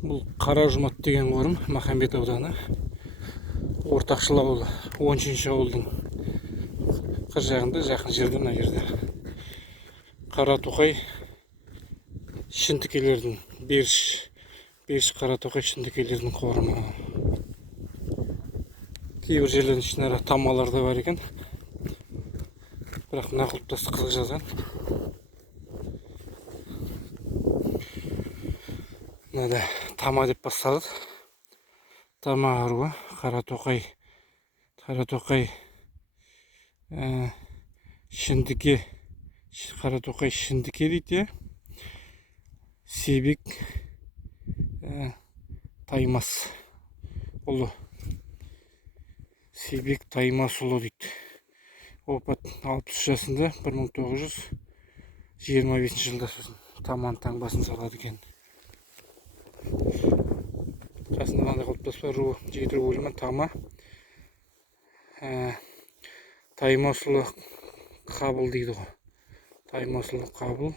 Бұл Қаражұмат деген орын, Махамбет ауданы, Ортақшыл ауылы, 13-ші ауылдың қыр жағында, жақын жерде, мына жерде. Қаратоқай Шіндікелердің, Беріш Қаратоқай Шіндікелердің қорымы. Кейбір жерлердің ішінде тамалар да бар екен. Бірақ мына құлпытасты қызық жазған. Мынада тама деп басталады. Тама аруы, Қаратоқай Шіндіке, Қаратоқай Шіндіке дейді. Себек Таймас ұлы. Себек Таймас ұлы дейді. Опат 60 жасында, 1925 жылда таман таңбасын салады екен. Қасында қандай құлпытас бар, руы, жеті ру өлімі, тама. Таймасұлы Қабыл дейді ғой. Таймасұлы Қабыл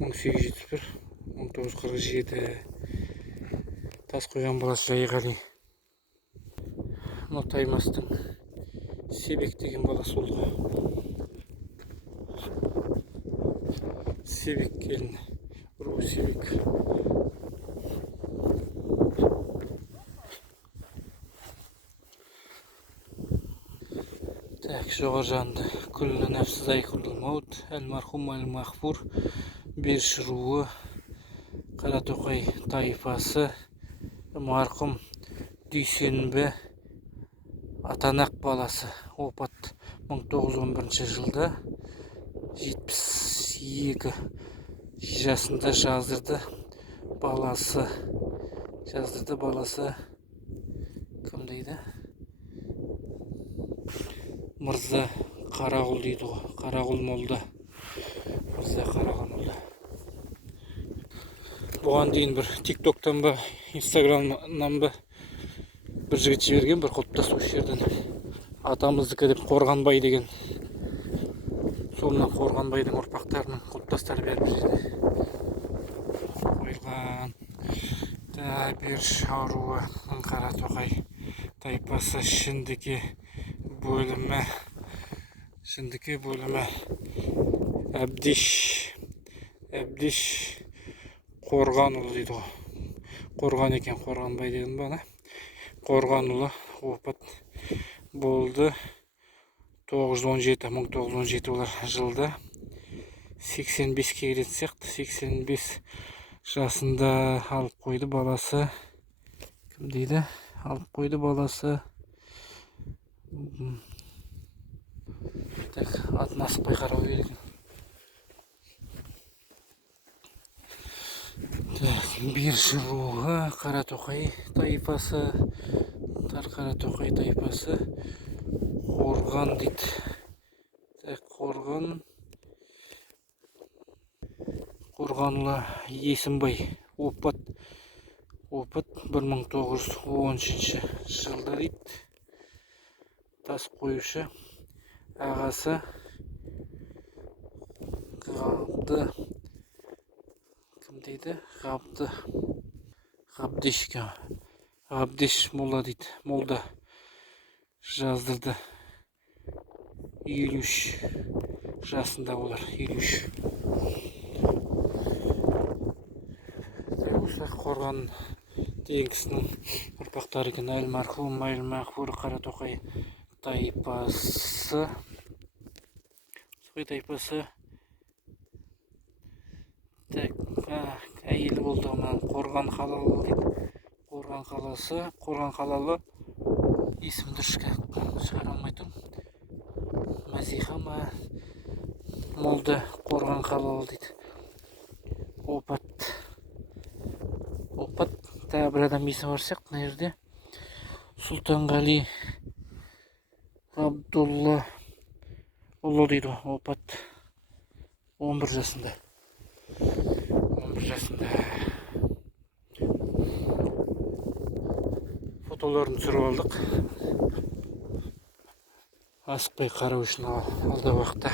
1871-1947. Тас қойған баласы Жайғали. Бұл Таймастың Себек деген баласы болды. Себек келін, руы Себек. Жоғар жанды күллі нәпсі зайқұлдыл маут, әл-мархум әл-махфур, Беріш руы, Қаратоқай тайпасы, марқұм Дүйсенбі Атанақ баласы. Опат 1911 жылда, 72 жасында жаздырды. Баласы кім дейді? Мырза Қарағұл дейді ғой. Қарағұл молда. Мырза Қарағұл молда. Бұған дейін бір тиктоктан ба, инстаграмнан ба бір жігіт жіберген, бір құлпытас осы жерден. Атамыздікі деп Қорғанбай деген. Сонына Қорғанбайдың ұрпақтарының құлпытастары бәрі бір жерде қойылған. Беріш аруы, Қаратоқай тайпасы, Шіндіке бөлімі, Әбдеш Қорғанұлы дейді ғой. Қорған екен, Қорғанбай деген бана. Қорғанұлы опат болды 1917 олар жылда. 85-ке келетін сияқты. 85 жасында алып қойды баласы. Кім дейді? Алып қойды баласы. Так, атын асықпай қарау керек. Беріш руы, Қаратоқай тайпасы, Қаратоқай тайпасы, Қорған дейді. Қорғанұлы Есімбай, опат 1913 жылда дейді. Тас қойушы, ағасы Ғабды, кім дейді? Ғабдеш молда дейді. Молда жаздырды. 53 жасында олар. 53. Осы Қорған деген кісінің ұрпақтары екен. Әл-мархум әл-махфур Қаратоқай тайпасы. Әйелі болды ғынан Қорған қалалы дейді. Қорған қалалы есім дұрышқа шығара алмайтын. Мәзиха ма? Молда Қорған қалалы дейді. Опат. Тағы бір адам есім бар сияқты мына жерде. Сұлтанғали Ғабдулла ұлы дейді. Опат 11 жасында. Фотоларын түсіріп алдық. Асықпай қарау үшін алдағы уақытта.